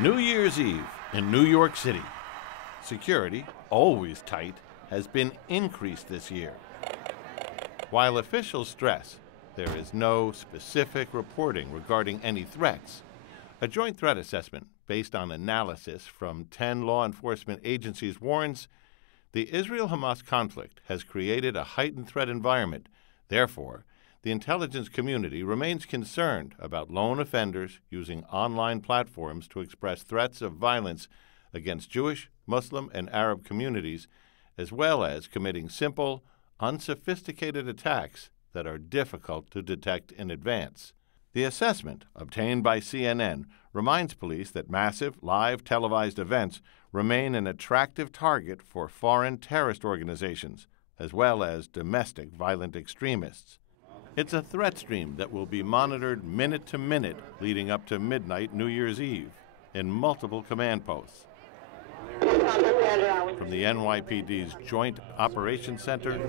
New Year's Eve in New York City. Security, always tight, has been increased this year. While officials stress there is no specific reporting regarding any threats, a joint threat assessment based on analysis from 10 law enforcement agencies warns the Israel-Hamas conflict has created a heightened threat environment. Therefore, the intelligence community remains concerned about lone offenders using online platforms to express threats of violence against Jewish, Muslim, and Arab communities, as well as committing simple, unsophisticated attacks that are difficult to detect in advance. The assessment, obtained by CNN, reminds police that massive, live televised events remain an attractive target for foreign terrorist organizations, as well as domestic violent extremists. It's a threat stream that will be monitored minute to minute leading up to midnight New Year's Eve in multiple command posts. From the NYPD's Joint Operations Center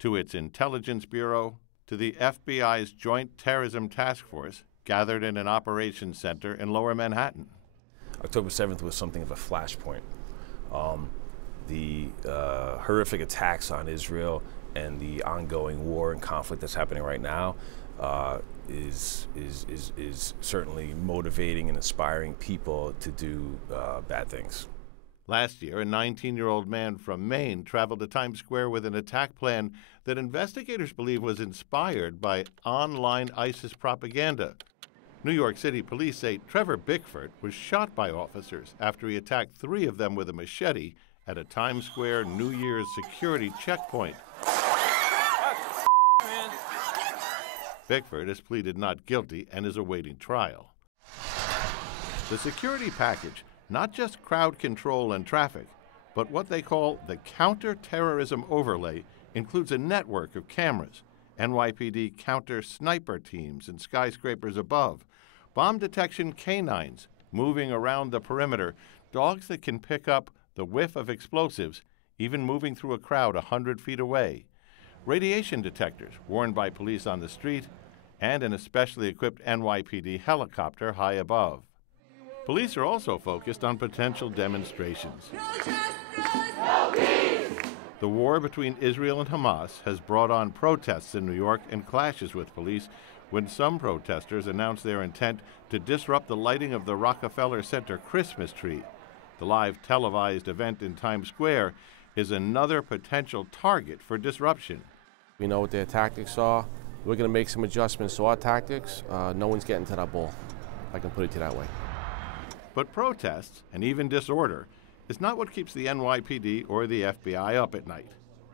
to its Intelligence Bureau to the FBI's Joint Terrorism Task Force gathered in an operations center in Lower Manhattan. October 7th was something of a flashpoint. The horrific attacks on Israel and the ongoing war and conflict that's happening right now is certainly motivating and inspiring people to do bad things. Last year, a 19-year-old man from Maine traveled to Times Square with an attack plan that investigators believe was inspired by online ISIS propaganda. New York City police say Trevor Bickford was shot by officers after he attacked 3 of them with a machete at a Times Square New Year's security checkpoint. Bickford has pleaded not guilty and is awaiting trial. The security package, not just crowd control and traffic, but what they call the counter-terrorism overlay, includes a network of cameras, NYPD counter-sniper teams in skyscrapers above, bomb detection canines moving around the perimeter, dogs that can pick up the whiff of explosives, even moving through a crowd 100 feet away, radiation detectors worn by police on the street, and an especially equipped NYPD helicopter high above. Police are also focused on potential demonstrations. The war between Israel and Hamas has brought on protests in New York and clashes with police when some protesters announced their intent to disrupt the lighting of the Rockefeller Center Christmas tree. The live televised event in Times Square is another potential target for disruption. We know what their tactics are. We're going to make some adjustments to our tactics. No one's getting to that ball, if I can put it to that way. But protests, and even disorder, is not what keeps the NYPD or the FBI up at night.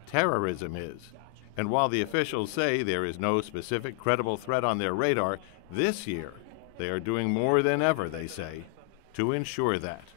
Terrorism is. And while the officials say there is no specific credible threat on their radar, this year they are doing more than ever, they say, to ensure that.